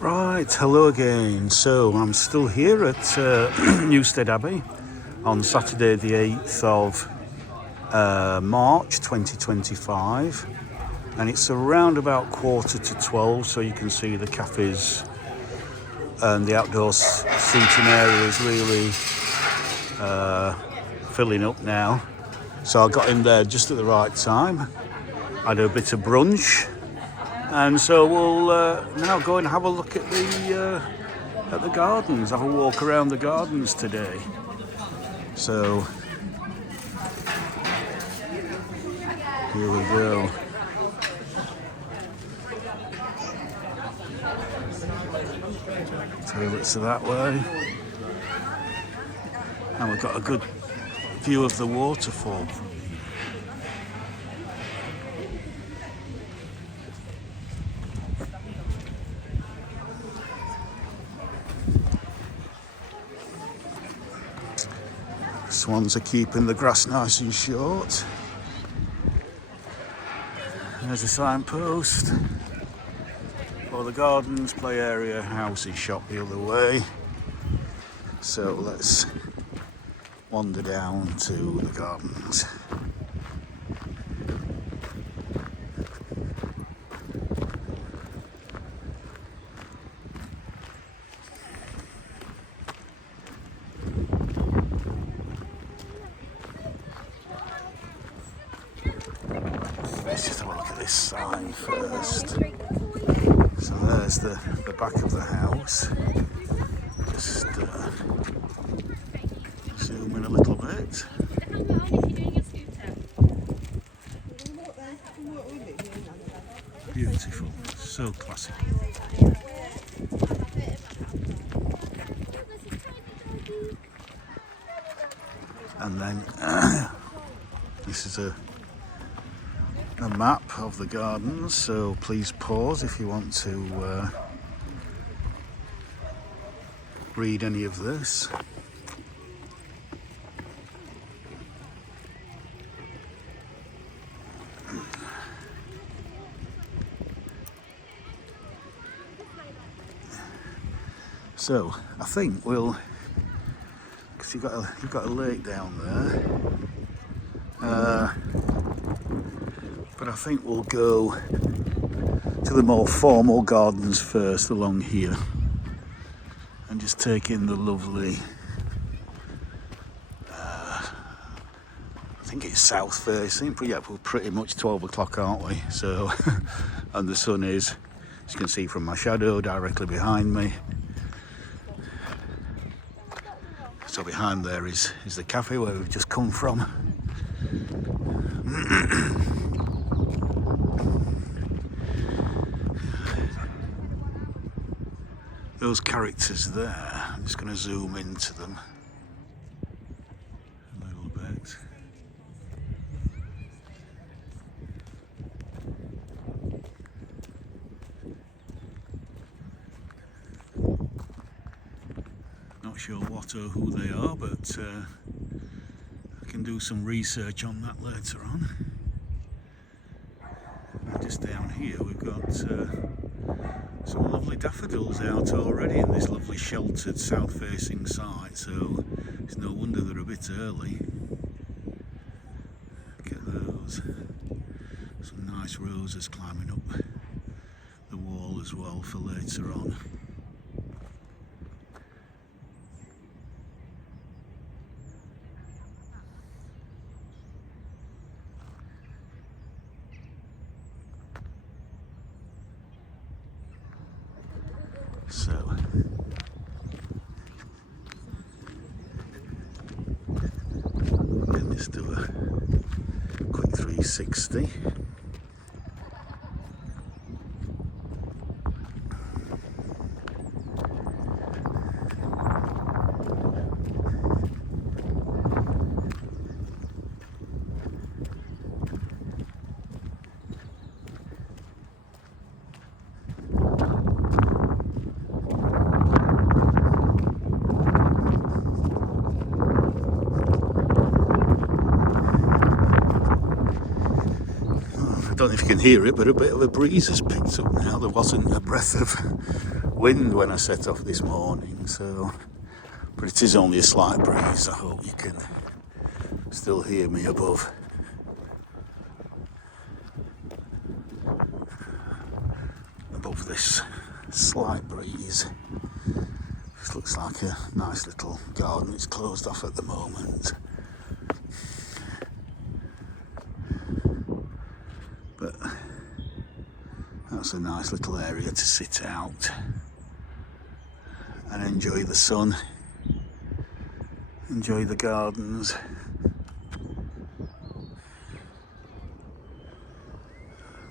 Right, hello again. So I'm still here at Newstead Abbey on Saturday the 8th of March 2025, and it's around about 11:45, so you can see the cafes and the outdoor seating area is really filling up now. So I got in there just at the right time. I had a bit of brunch, and so we'll now go and have a look at the gardens, have a walk around the gardens today. So here we go. Toilets are that way, and we've got a good view of the waterfall. Swans are keeping the grass nice and short. There's a signpost for the gardens, play area, houses, shop the other way. So let's wander down to the gardens. Let's just have a look at this sign first. So there's the back of the house. Just zoom in a little bit. Beautiful, so classic. And then this is a map of the gardens, so please pause if you want to read any of this. So I think we'll, because you've got a lake down there. But I think we'll go to the more formal gardens first along here and just take in the lovely, I think it's south facing, but yeah, we're pretty much 12 o'clock, aren't we? So, and the sun is, as you can see from my shadow, directly behind me. So behind there is the cafe where we've just come from. Those characters there, I'm just going to zoom into them a little bit. Not sure what or who they are, but I can do some research on that later on. And just down here we've got some lovely daffodils out already in this lovely sheltered south-facing site, so it's no wonder they're a bit early. Look at those. Some nice roses climbing up the wall as well for later on. So, again, just do a quick 360. don't know if you can hear it, but a bit of a breeze has picked up now. There wasn't a breath of wind when I set off this morning, so, but it is only a slight breeze. I hope you can still hear me above this slight breeze. This looks like a nice little garden. It's closed off at the moment, but that's a nice little area to sit out and enjoy the sun, enjoy the gardens.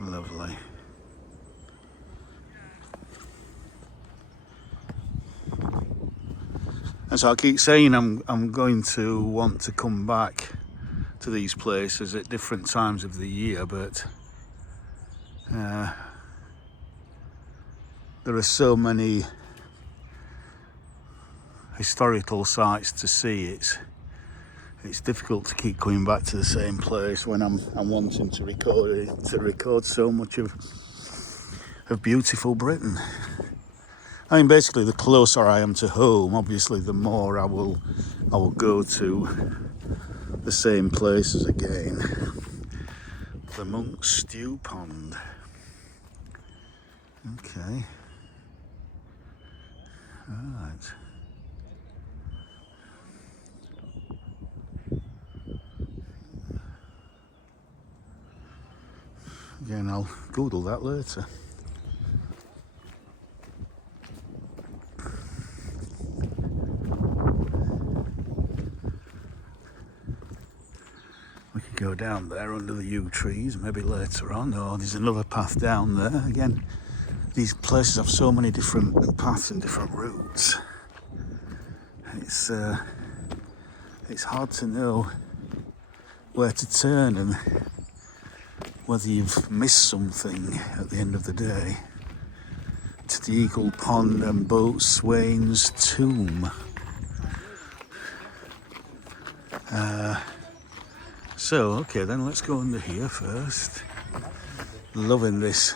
Lovely. And so I keep saying I'm going to want to come back to these places at different times of the year, but there are so many historical sites to see. It's difficult to keep coming back to the same place when I'm wanting to record so much of beautiful Britain. I mean, basically, the closer I am to home, obviously, the more I will go to the same places again. The Monk's Stew Pond. Okay. Right. Again, I'll Google that later. We could go down there under the yew trees maybe later on, or there's another path down there. Again, these places have so many different paths and different routes. It's hard to know where to turn and whether you've missed something at the end of the day. To the Eagle Pond and Boatswain's Tomb. So, okay, then let's go under here first. Loving this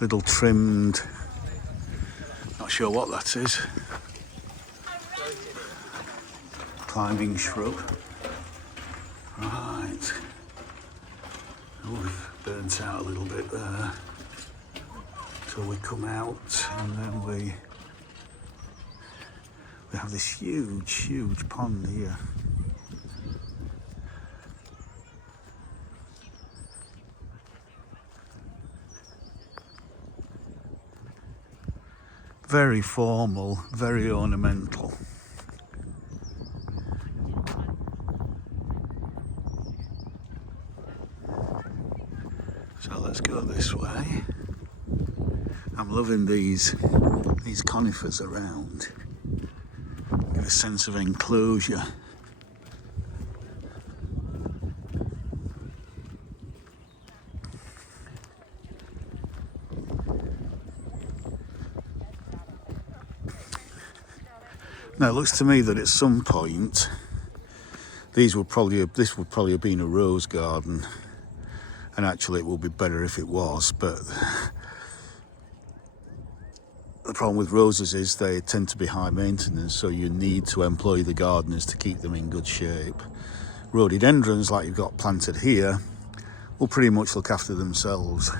little trimmed, not sure what that is, climbing shrub. Right. Oh, we've burnt out a little bit there. So we come out and then we have this huge pond here. Very formal, very ornamental. So let's go this way. I'm loving these conifers around. Give a sense of enclosure. Now it looks to me that at some point this would probably have been a rose garden, and actually it would be better if it was, but the problem with roses is they tend to be high maintenance, so you need to employ the gardeners to keep them in good shape. Rhododendrons, like you've got planted here, will pretty much look after themselves,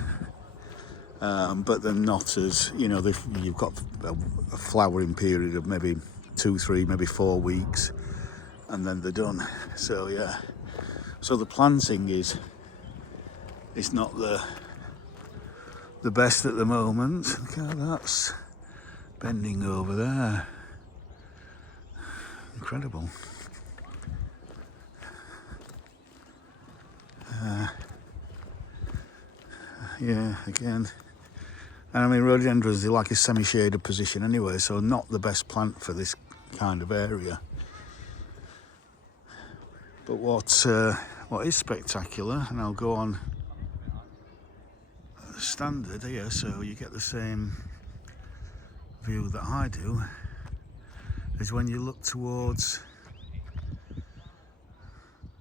but they're not as, you've got a flowering period of maybe 2, 3, maybe 4 weeks, and then they're done. So yeah, so the planting is not the best at the moment. Look how that's bending over there. Incredible. Yeah, again. And I mean, rhododendrons, they like a semi-shaded position anyway, so not the best plant for this kind of area. But what is spectacular, and I'll go on standard here so you get the same view that I do, is when you look towards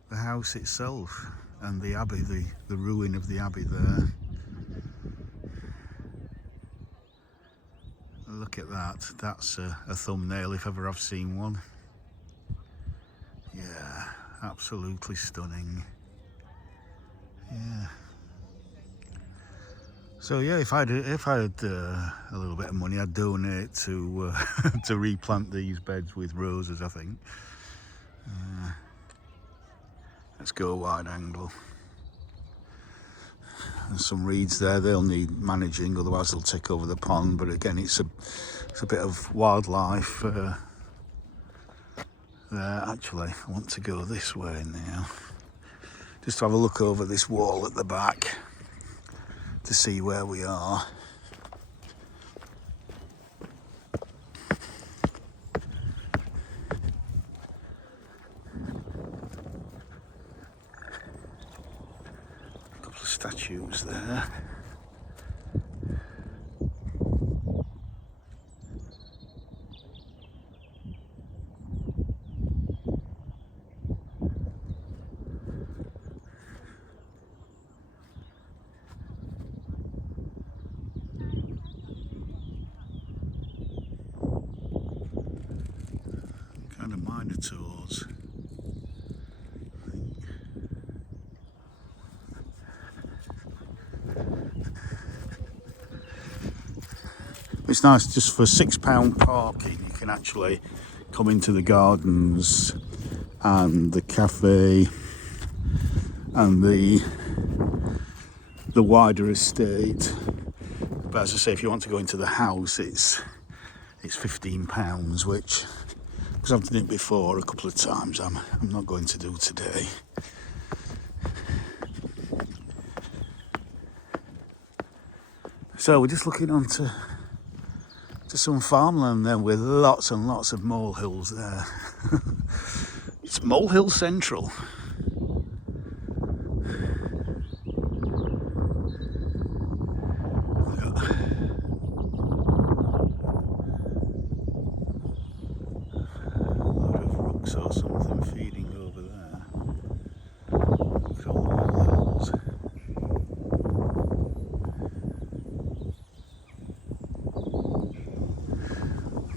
the house itself, and the abbey, the ruin of the abbey there. Look at that, that's a thumbnail if ever I've seen one. Yeah, absolutely stunning. Yeah. So yeah, if I had a little bit of money, I'd donate to to replant these beds with roses, I think. Let's go wide angle. There's some reeds there, they'll need managing, otherwise they'll take over the pond. But again, it's a bit of wildlife there. Actually, I want to go this way now, just to have a look over this wall at the back to see where we are. A couple of statues there. Kind of minotaurs. It's nice, just for £6 parking you can actually come into the gardens and the cafe and the wider estate. But as I say, if you want to go into the house, it's £15, which, because I've done it before a couple of times, I'm not going to do today. So we're just looking onto some farmland there with lots and lots of molehills there. It's molehill central. Or something feeding over there. Look at all the molehills.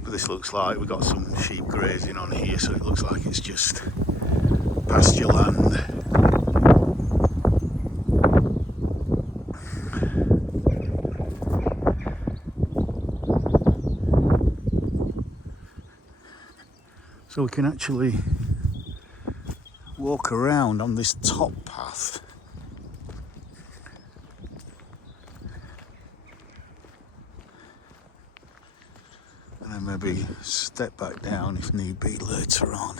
But this looks like we've got some sheep grazing on here, so it looks like it's just pasture land. So we can actually walk around on this top path. And then maybe step back down if need be later on.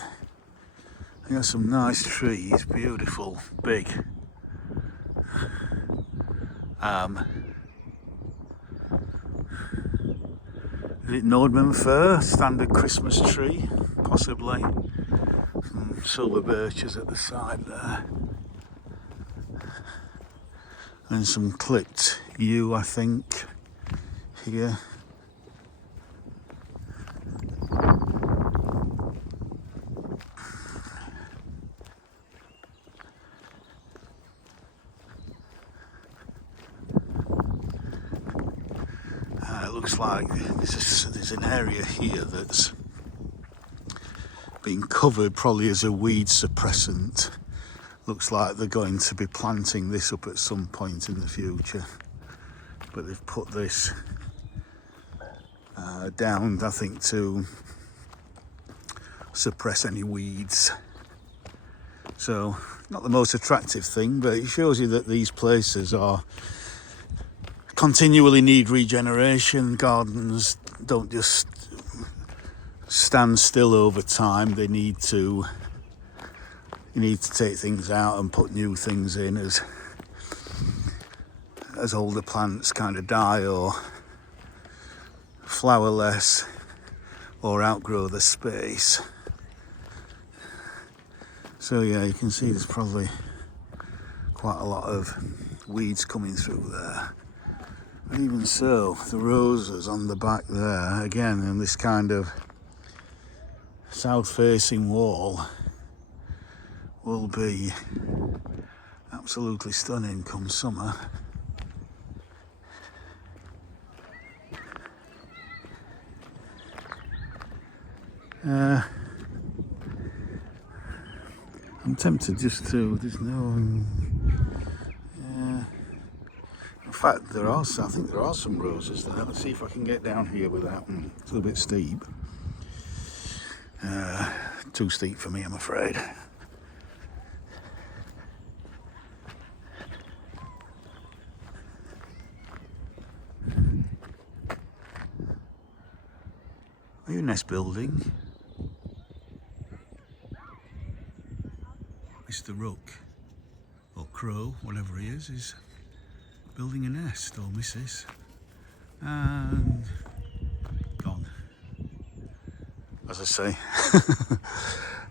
We got some nice trees, beautiful, big. Is it Nordman fir? Standard Christmas tree, possibly. Some silver birches at the side there. And some clipped yew, I think, here. It looks like there's an area here that's been covered probably as a weed suppressant. Looks like they're going to be planting this up at some point in the future, but they've put this down, I think, to suppress any weeds. So not the most attractive thing, but it shows you that these places are continually need regeneration. Gardens don't just stand still over time. You need to take things out and put new things in as older plants kind of die or flower less or outgrow the space. So yeah, you can see there's probably quite a lot of weeds coming through there. And even so, the roses on the back there, again in this kind of south-facing wall, will be Absolutely stunning come summer. I'm tempted just to, there's no, in fact I think there are some roses there. Let's see if I can get down here without them. It's a little bit steep. Too steep for me, I'm afraid. Are you nest building? Mr. Rook, or Crow, whatever he is building a nest, or Mrs. And gone. As I say,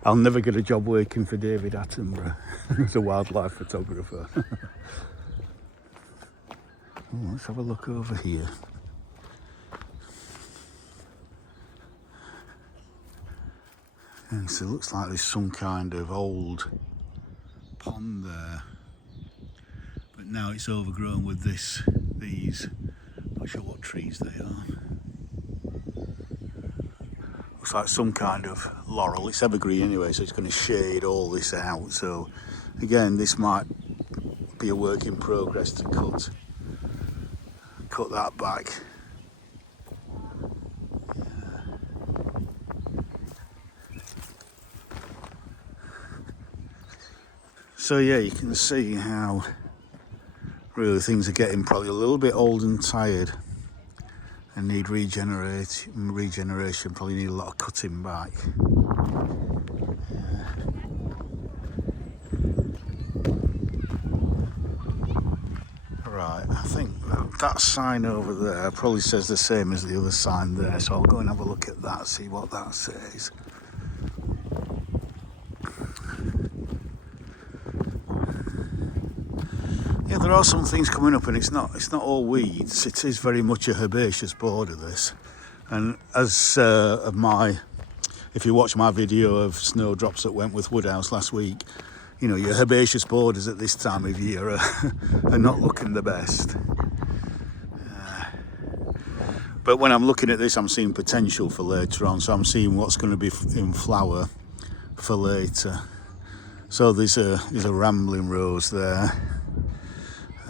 I'll never get a job working for David Attenborough as a wildlife photographer. Oh, let's have a look over here. And so it looks like there's some kind of old pond there, but now it's overgrown with these, not sure what trees they are. Looks like some kind of laurel. It's evergreen anyway, so it's going to shade all this out. So again, this might be a work in progress to cut that back. So yeah, you can see how really things are getting probably a little bit old and tired and need regeneration, probably need a lot of cutting back. Right, I think that sign over there probably says the same as the other sign there, so I'll go and have a look at that, see what that says. Yeah, there are some things coming up, and it's not all weeds. It is very much a herbaceous border, this. And as if you watch my video of snowdrops at Wentworth Woodhouse last week, you know, your herbaceous borders at this time of year are not looking the best. But when I'm looking at this, I'm seeing potential for later on. So I'm seeing what's going to be in flower for later. So there's a rambling rose there.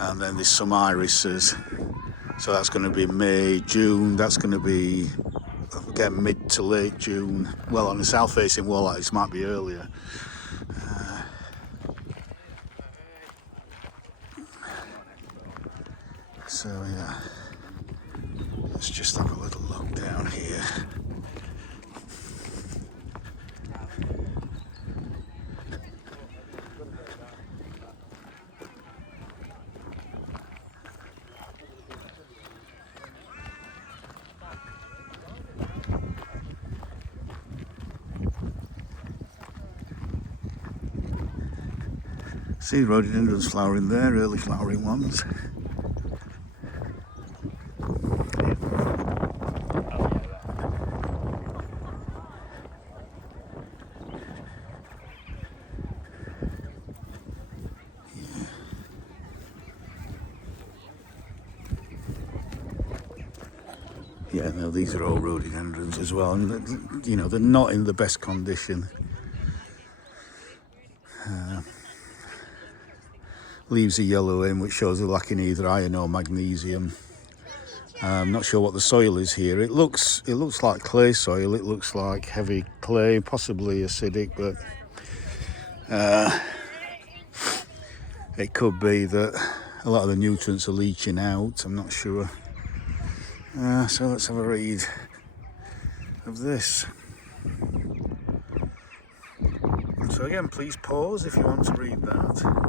And then there's some irises, so that's going to be May, June. That's going to be again mid to late June. Well, on the south-facing wall, like this might be earlier. So yeah, let's just have a little look down here. See rhododendrons flowering there, early flowering ones. Yeah, no, these are all rhododendrons as well, and you know, they're not in the best condition. Leaves are yellowing, which shows they're lacking either iron or magnesium. I'm not sure what the soil is here. It looks like clay soil. It looks like heavy clay, possibly acidic, but it could be that a lot of the nutrients are leaching out. I'm not sure. So let's have a read of this. So again, please pause if you want to read that.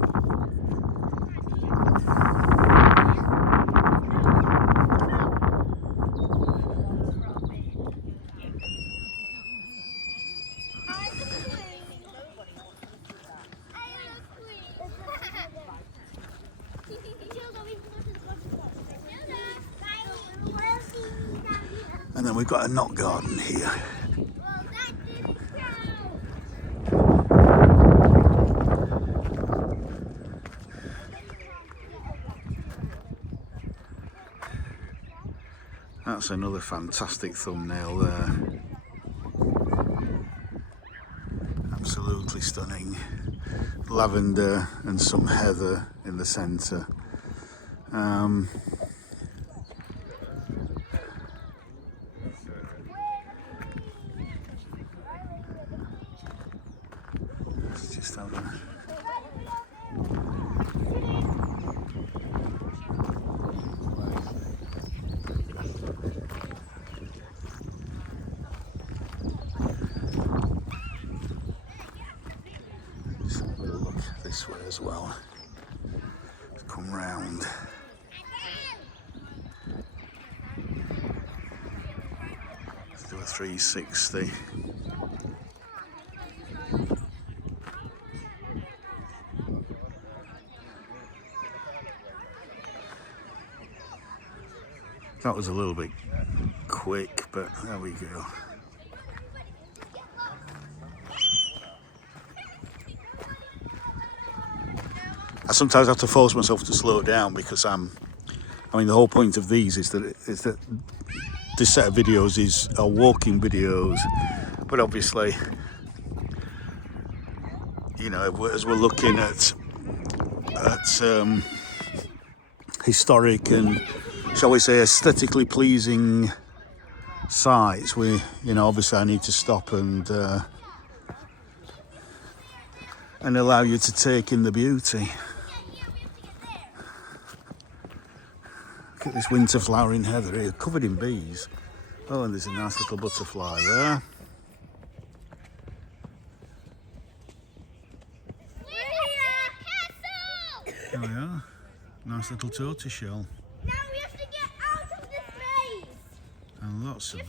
And then we've got a knot garden here. That's another fantastic thumbnail there. Absolutely stunning. Lavender and some heather in the centre. Let's just have a... Just have a look this way as well. Come round. Let's do a 360. That was a little bit quick, but there we go. I sometimes have to force myself to slow down because I mean, the whole point of these is that this set of videos are walking videos, but obviously, you know, as we're looking at historic and, shall we say, aesthetically pleasing sites, you know, obviously I need to stop and allow you to take in the beauty. Look at this winter flowering heather here, covered in bees. Oh, and there's a nice little butterfly there. There we are. Nice little tortoiseshell. Now we have to get out of this maze. And lots of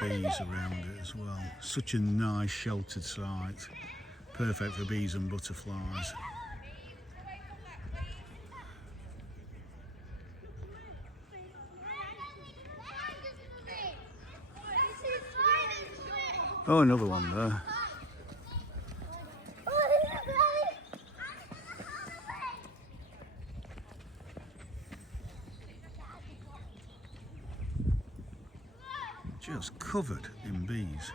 bees around it as well. Such a nice sheltered site. Perfect for bees and butterflies. Oh, another one there. Just covered in bees.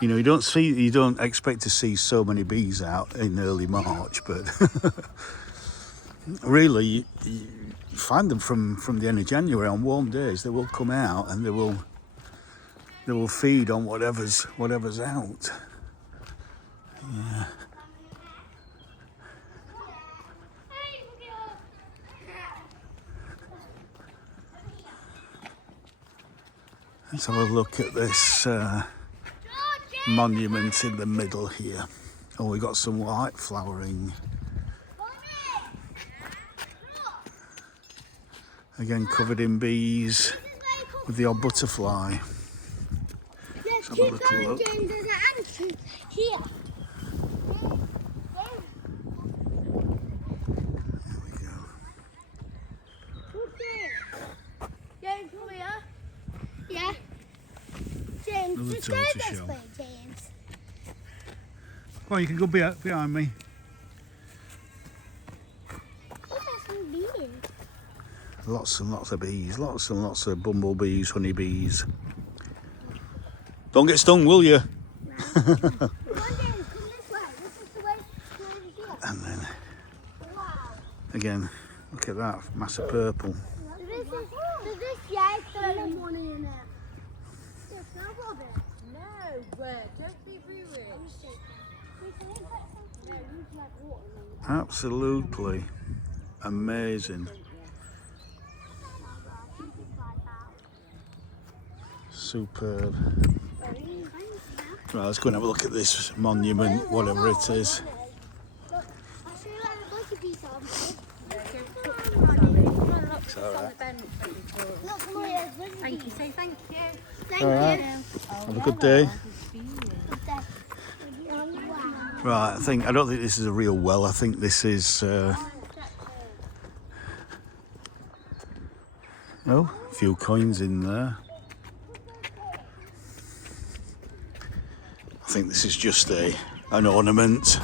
You know, you don't expect to see so many bees out in early March, but really you find them from the end of January. On warm days they will come out and they will feed on whatever's out. Yeah. Let's have a look at this monument in the middle here. Oh, we got some white flowering. Again, covered in bees with the odd butterfly. Let's have a little look. Here. There we go. James, come here. Yeah. James, Another just go this tortoiseshell. way, James. Well, you can go behind me. Look at some bees. Lots and lots of bees, lots and lots of bumblebees, honeybees. Don't get stung, will you? Come on, James, come this way. This is the way over here. And then, Wow. again, look at that, mass of purple. One in there. No, don't be rude. Absolutely amazing. Superb. Right, let's go and have a look at this monument, whatever it is. It's all right. Thank you, say thank you. All right. Have a good day. Right, I don't think this is a real well. I think this is oh, a few coins in there. I think this is just an ornament.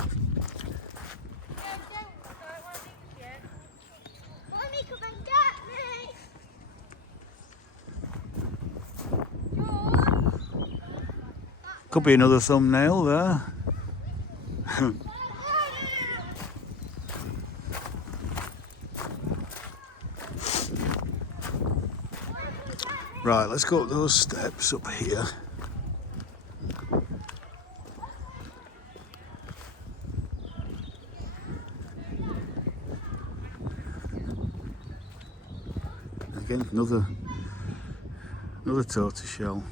Could be another thumbnail there. Right, let's go up those steps up here. Again, another tortoiseshell.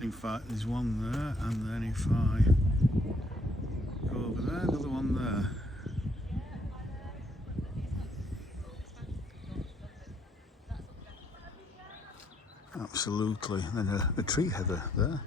In fact, there's one there, and then if I go over there, another one there. Absolutely, and a tree heather there.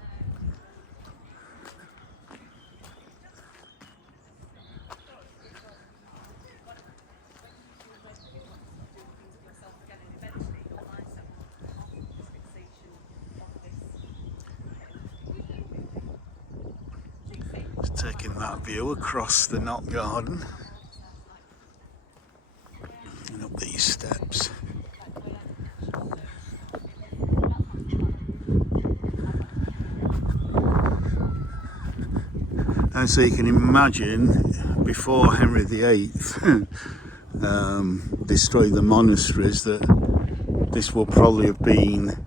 Just taking that view across the knot garden and up these steps. And so you can imagine, before Henry VIII destroyed the monasteries, that this will probably have been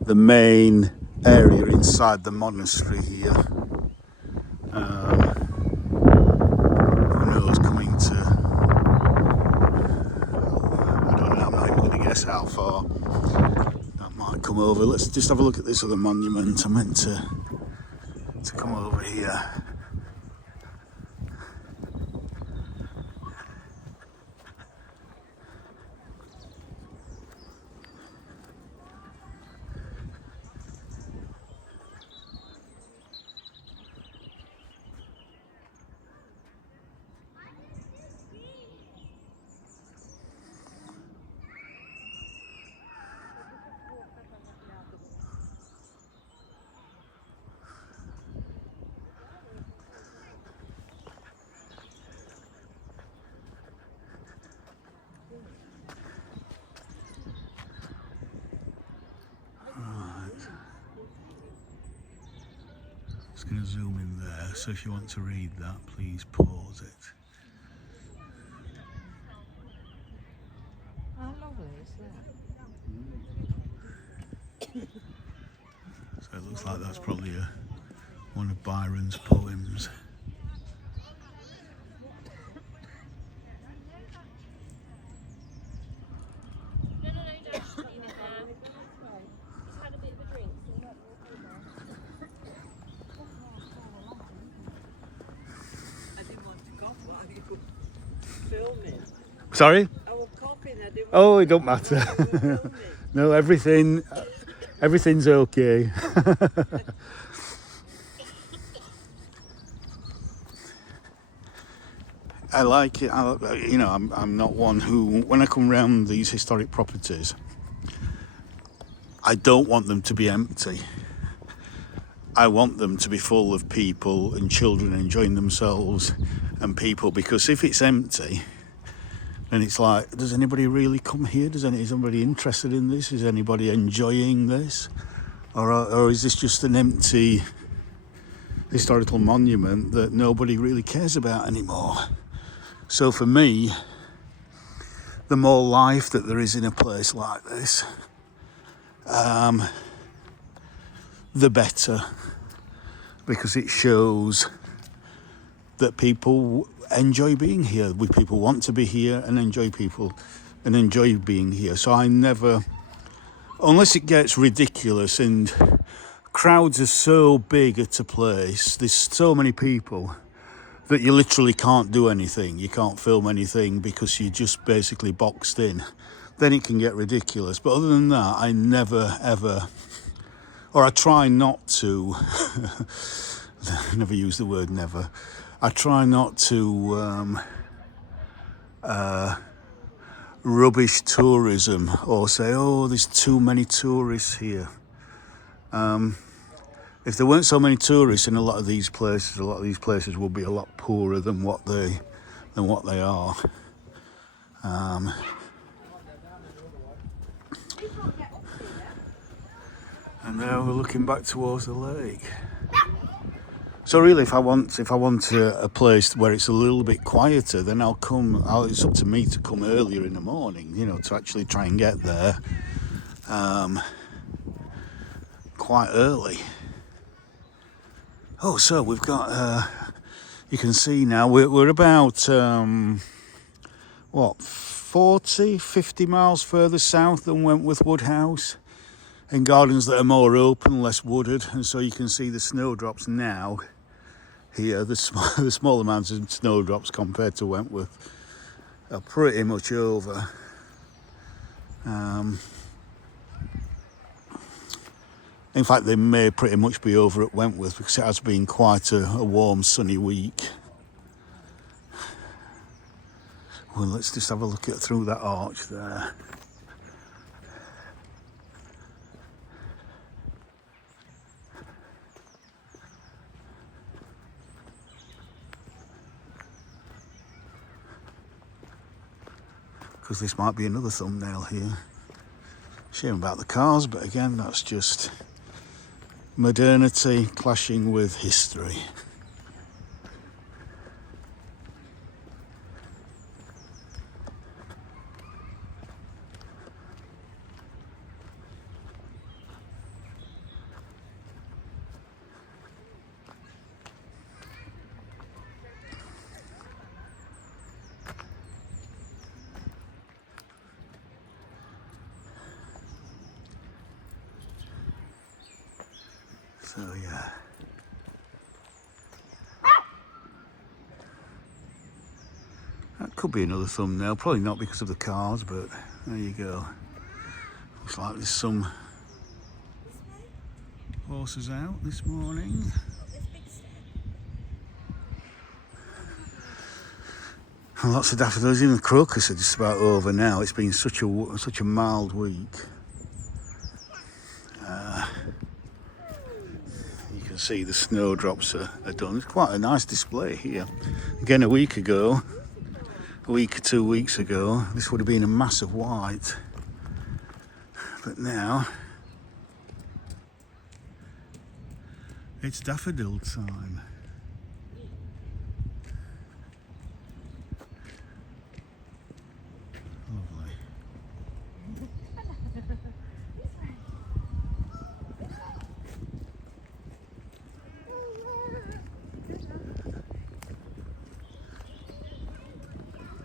the main area inside the monastery here. Who knows, coming to, I don't know, I'm not even going to guess how far that might come over. Let's just have a look at this other monument. I meant to come over here. Just going to zoom in there, so if you want to read that, please pause it. How lovely is that? So it looks like that's probably one of Byron's poems. Filming. Sorry? I was coughing, I didn't Oh, it don't matter. No, everything's okay. I like it. I'm not one who, when I come round these historic properties, I don't want them to be empty. I want them to be full of people and children enjoying themselves and people, because if it's empty, then it's like, does anybody really come here? Is anybody interested in this? Is anybody enjoying this? Or is this just an empty historical monument that nobody really cares about anymore? So for me, the more life that there is in a place like this, the better, because it shows that people enjoy being here. People want to be here and enjoy being here. So I never, unless it gets ridiculous and crowds are so big at a place, there's so many people that you literally can't do anything. You can't film anything because you're just basically boxed in. Then it can get ridiculous. But other than that, I never ever, or I try not to, never use the word never. I try not to rubbish tourism or say, oh, there's too many tourists here. If there weren't so many tourists in a lot of these places would be a lot poorer than what they are. And now we're looking back towards the lake. So really, if I want a place where it's a little bit quieter, then I'll come. It's up to me to come earlier in the morning, you know, to actually try and get there quite early. Oh, so we've got. You can see now we're about 40, 50 miles further south than Wentworth Woodhouse, in gardens that are more open, less wooded, and so you can see the snowdrops now. Here, the small amounts of snowdrops compared to Wentworth are pretty much over. In fact, they may pretty much be over at Wentworth because it has been quite a warm, sunny week. Well, let's just have a look through that arch there. Because this might be another thumbnail here. Shame about the cars, but again, that's just modernity clashing with history. So yeah. That could be another thumbnail, probably not because of the cars, but there you go. Looks like there's some horses out this morning. And lots of daffodils, even the crocus are just about over now. It's been such a mild week. You can see the snowdrops are done. It's quite a nice display here. Again, a week or 2 weeks ago, this would have been a mass of white. But now, it's daffodil time. Lovely.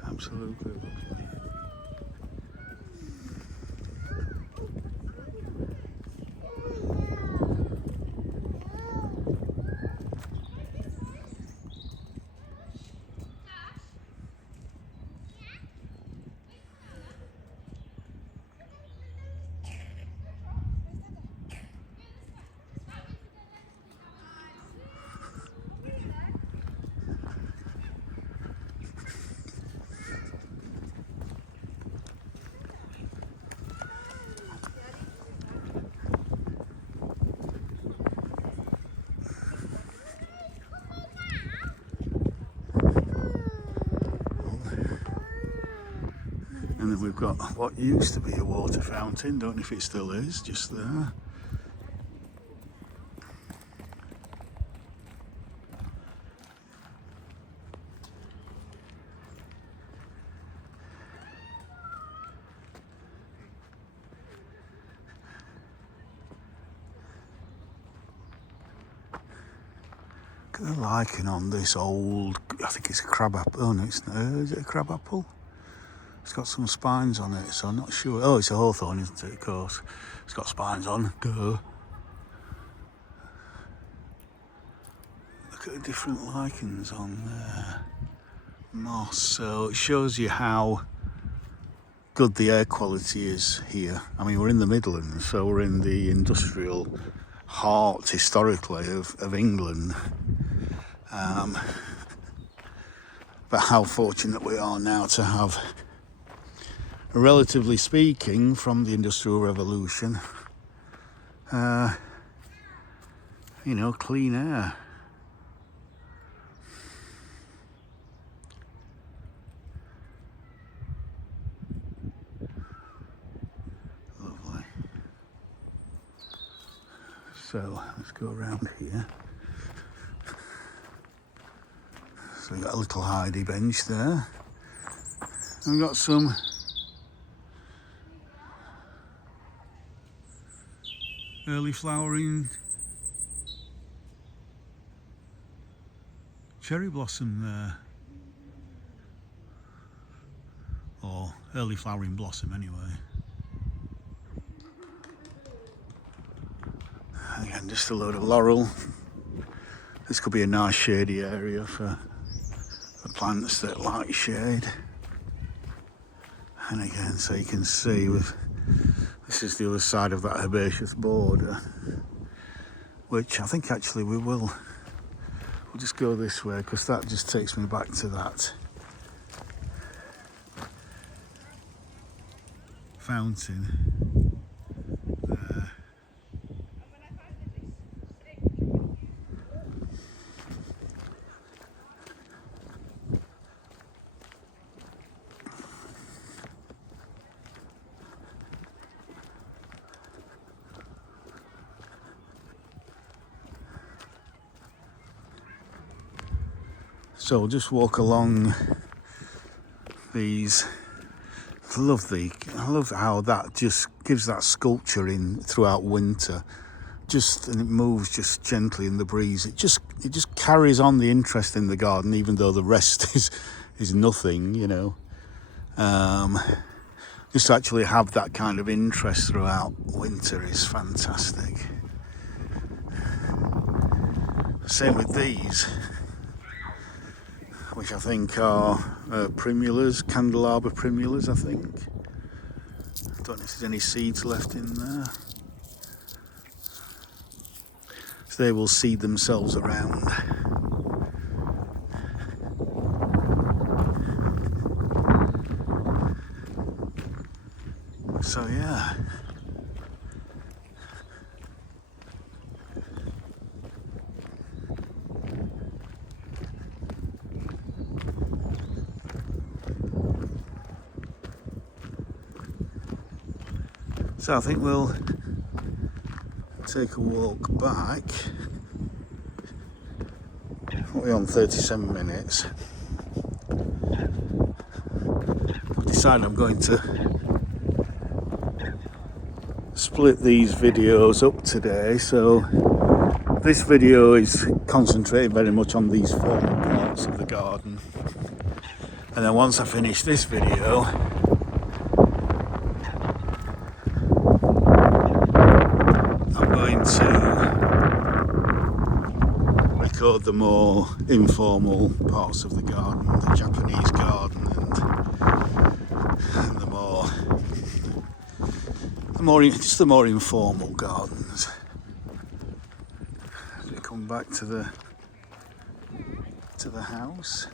Absolutely lovely. And then we've got what used to be a water fountain, don't know if it still is, just there. Look at the lichen on this old, I think it's a crab apple. Oh no, it's not. Is it a crab apple? It's got some spines on it, so I'm not sure. Oh, it's a hawthorn, isn't it? Of course. It's got spines on. Duh. Look at the different lichens on there. Moss. So it shows you how good the air quality is here. I mean, we're in the Midlands, so we're in the industrial heart, historically, of England. But how fortunate we are now to have, relatively speaking, from the Industrial Revolution, clean air. Lovely. So let's go around here. So we've got a little Heidi bench there. And we've got some early flowering cherry blossom there. Or early flowering blossom anyway. Again, just a load of laurel. This could be a nice shady area for plants that like shade. And again, so you can see this is the other side of that herbaceous border, which I think actually we'll just go this way because that just takes me back to that fountain there. So we'll just walk along these. I love how that just gives that sculpture in throughout winter. And it moves just gently in the breeze. It just carries on the interest in the garden, even though the rest is nothing, you know. Just to actually have that kind of interest throughout winter is fantastic. Same with these, which I think are primulas, candelabra primulas, I think. I don't know if there's any seeds left in there. So they will seed themselves around. So yeah. So I think we'll take a walk back. We're on 37 minutes. I've decided I'm going to split these videos up today. So this video is concentrated very much on these formal parts of the garden. And then once I finish this video, to record the more informal parts of the garden, the Japanese garden, and the more informal gardens. As we come back to the house.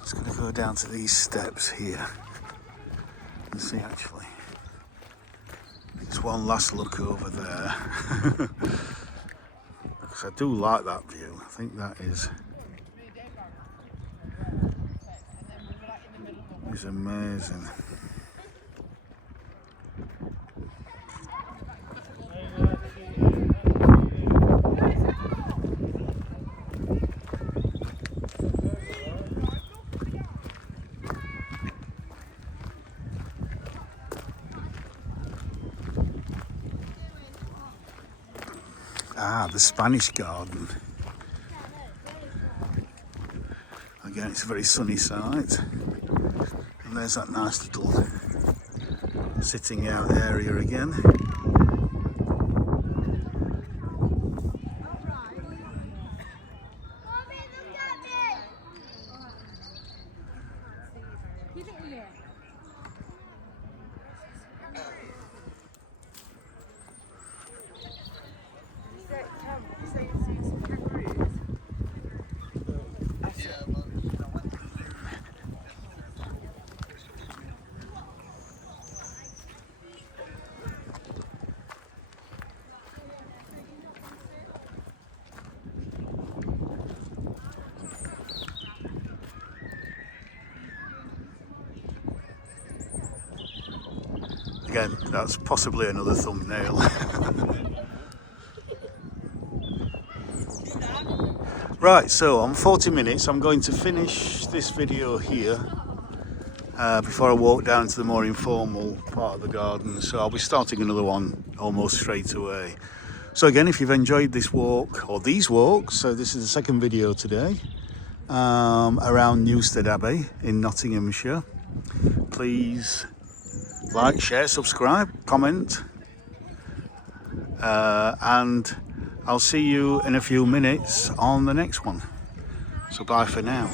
Just going to go down to these steps here and see actually. Just one last look over there. Because I do like that view. I think that is amazing. Ah, the Spanish garden. Again, it's a very sunny site. And there's that nice little sitting out area again. Again, that's possibly another thumbnail. Right, so on 40 minutes I'm going to finish this video here before I walk down to the more informal part of the garden. So I'll be starting another one almost straight away. So again, if you've enjoyed this walk or these walks, so this is the second video today around Newstead Abbey in Nottinghamshire. Please like, share, subscribe, comment, and I'll see you in a few minutes on the next one. So bye for now.